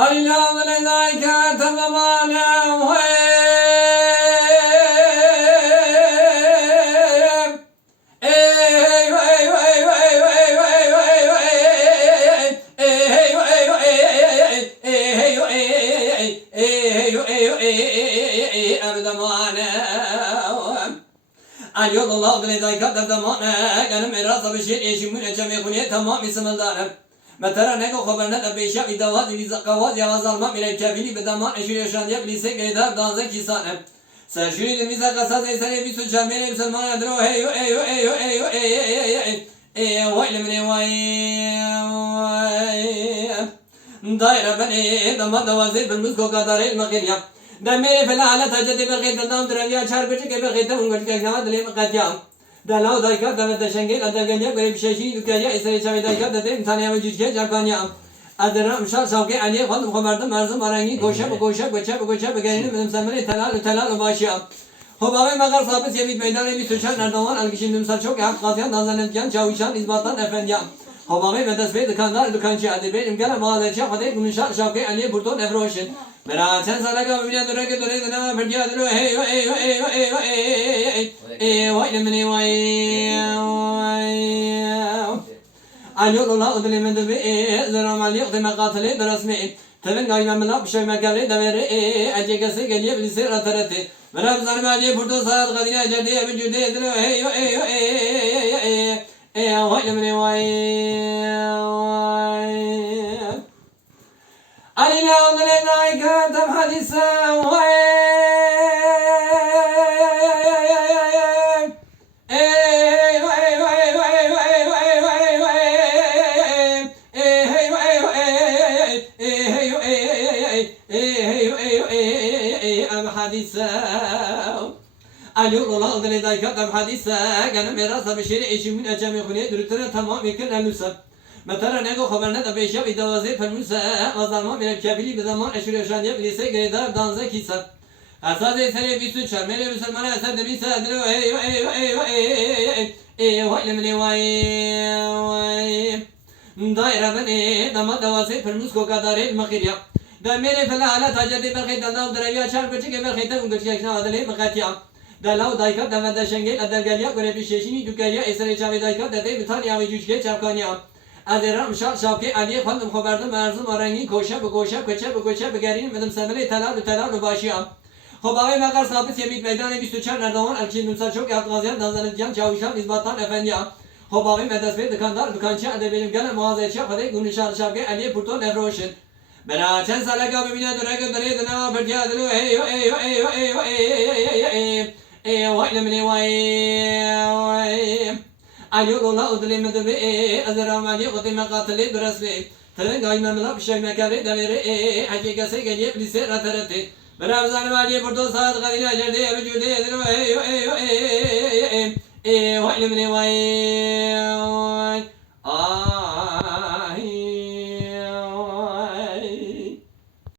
Alilâvle zâike tezamânem اليوم الله ذي كذا دمانه كان ميراث بشير يشمون جميع خنيه تمام اسم الدارم مثلا نكو خبرنا بيشا بدوات بزقوات يا ظلمه من الكافلي بدمان اشير شان يا بليسه قيدار دانزه كيسانه سرشوري دميزا قصاد يسري بيسو جامل مسلمان ادرو هيو ايو ايو ايو ايو ويل من واي دايره بني دما دوازي بالمسكو قدر المقيا دمير فلا تجد بقيت الدم دربيا شهر بيتك بقيت ونقول لك نما دلي مقدام دلاو دايكا دم دشنگل ادرگنيا غريب شيشي دكيا اسري چاوي دايكا ددي امتحانيا وجيجه جاكانيا ادرام شال شوقي علي خد خبرده مرزم ارانگي کوشا بگوشا بگرين من سمري تلال باشيا هو باقي مقر ثابت يميت ميدان بي سوشان نردوان الگشين دمسال çok hak qatiyan nazanetyan çavuşan izbattan efendiya هو باقي مدرس بي دكاندار دكانچي ادي بي امگل مالچا خدي گونشال شوقي علي بردون افروشن Beraten salaka bile durake dure dana badiya dure hey vay lemni vay Alyo lola udle mende zeram ali qdima qatili berasmi Tevin gayma mala bişay makali devere acegesi geliye bilse ratarati Berab zarmali burada saat qadina jadiye vücude dure hey vay lemni vay علينا ونلنا كاتم حديثا اليوم الله ضل ذاك كم حديثا كان ميراث بشير ايش من اجمع خليه درتنا تمام يكن النسب مثلا نگو خبرنا da beşya idavazı permusa azalma bir kafili bir zaman eşür yaşan diye bilse gredar danza kisa asad esere bir suç çarmele müslümana asad bir sadro vay lemne vay daira bene dama davası permus ko kadar el makirya da mere fala ala tajadi berkhid dal daraviya çar beçe ke berkhid un geçna adale makatiya da lav dayka da da şengel adal geliya göre bir şeyini dükeliya esere çave dayka da de mitan ya vücuçke çapkaniya ادرام شال شاوكي علي خلهم خبرنا مرزم ارنگي کوشا بگوشا بگرين مدم سمري تلال باشيا خباوي مقر ثابت يميت ميدان 24 نردوان الچين دمسال çok yatgazyan danzanıcan çavuşan izbattan efendiya خباوي مدرس بي دکاندار دکانچı ادبيلم gelen mağazayçı خدي گونشال شاوكي علي پورتو نفروشن براچن سالگا ببینه درگه درید نا بردیا دلو وای لمني وای Alyo lola udle medve azram ali qtima qatli berasli tren gayma mala bişay makale devere hakikase geliye bilse ratarati beravzan ali burdo saat qadina jerde vücude edro vay lemne vay